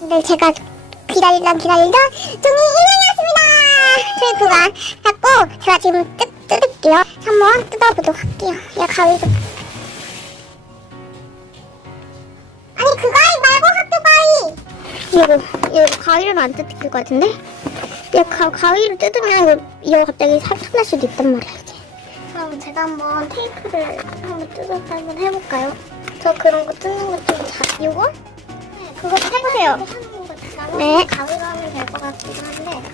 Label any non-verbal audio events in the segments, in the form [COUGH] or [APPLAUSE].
네, 제가 기다리다 기다리다 종이 인형이었습니다. 저희 그만 갖고 제가 지금 뜯, 뜯을게요. 한번 뜯어보도록 할게요. 얘 가위 좀. 아니 그 가위 말고 학교 가위. 이거 이거 가위를 안 뜯을 것 같은데? 얘 가, 가위를 뜯으면 이거, 이거 갑자기 살짝 수도 있단 말이야 이제. 그럼 제가 한번 테이프를 한번 뜯어서 한번 해볼까요? 저 그런 거 뜯는 거 좀 잘. 이거? 네, 그거 해보세요. 네. 가위로 하면 될 것 같기도 한데.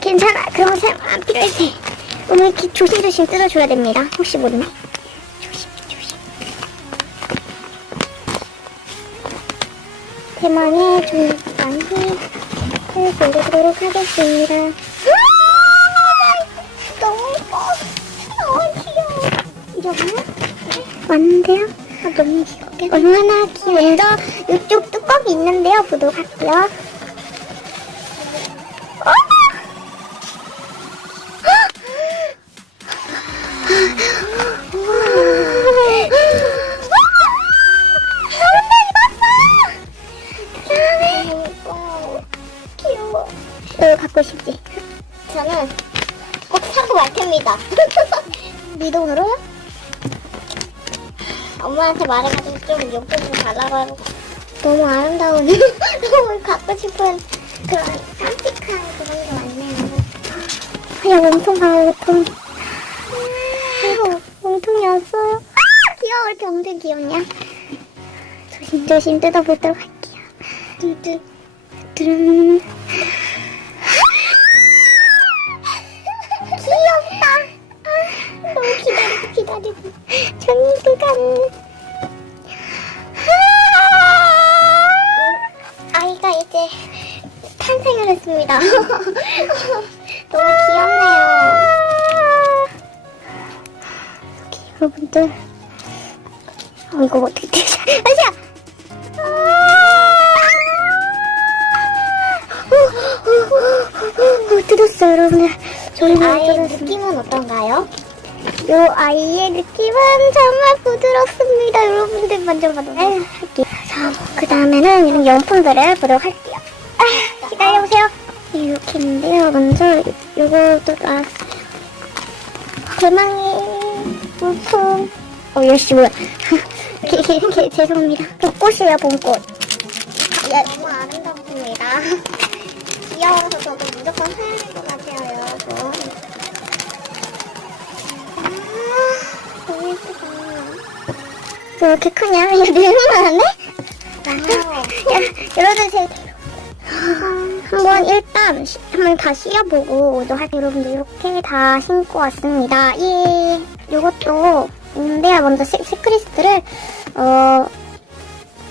괜찮아. 그런 거안 필요해. 오늘 이렇게 조심조심 뜯어줘야 됩니다. 혹시 모르네. 조심, 조심. 대망의 좀 많이 해보도록 하겠습니다. 너무 예뻐. 너무 귀여워. 이러면 왔는데요? 아, 너무 귀여워. 얼마나 귀여워. 먼저 이쪽 뚜껑이 있는데요. 보도록 할게요. 갖고 싶지? 저는 꼭 사고 말 겁니다. 네 돈으로? 엄마한테 말해가지고 좀 용돈 좀 달라고 하고 너무 아름다운 [LAUGHS] 너무 갖고 싶은 그런 깜찍한 그런 게 많네요. 그냥 몸통 봐요 몸통. 왔어요. 아, 귀여워 이렇게 엉덩이 귀엽냐? 조심조심 뜯어보도록 할게요. 뚜뚜 뚜 전두간. 아이가 이제 탄생을 했습니다. 너무 귀엽네요. 여러분들. 어, 이거 어떻게 되지? 아시야! 어, 뜯었어요, 여러분들. 저희는 아이의 느낌은 어떤가요? 요 아이의 느낌은 정말 부드럽습니다. 여러분들 만져봐도 할게요. 자, 그 다음에는 이런 용품들을 보도록 할게요. 아, 기다려보세요. 이렇게 있는데요. 먼저 요것도 나왔어요. 대망의 물품. 어, 열시 뭐야. [LAUGHS] 이렇게, 이렇게, 죄송합니다. 그 꽃이에요, 봄꽃. 야, 너무 아름답습니다. [LAUGHS] 귀여워서 저도 무조건 사야 될 것 같아요, 여러분. 아, 너무 예쁘다. 왜 [LAUGHS] 이렇게 크냐? 이거 늘만한데? 야, 여러분, 제 한번 일단 시- 한번 다 씌워보고 오도 할 여러분들 이렇게 다 신고 왔습니다. 예, 요것도 있는데요. 먼저 시, 시크리스트를 어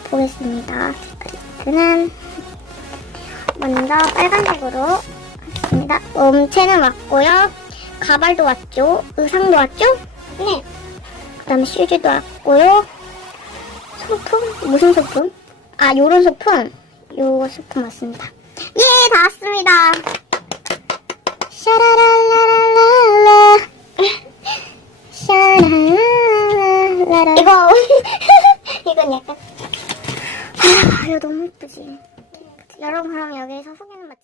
보겠습니다. 시크리스트는 먼저 빨간색으로 하겠습니다. 음체는 왔고요. 가발도 왔죠. 의상도 왔죠? 네. 그다음 에 슈즈도 왔고요. 소품? 무슨 소품? 아, 요런 소품. 요거 소품 맞습니다 예, 다 왔습니다. 샤라랄라랄라. 샤라랄라라. 이거, [LAUGHS] 이건 약간. 아, 이거 너무 예쁘지. 여러분, 그럼 여기서 소개는 마치.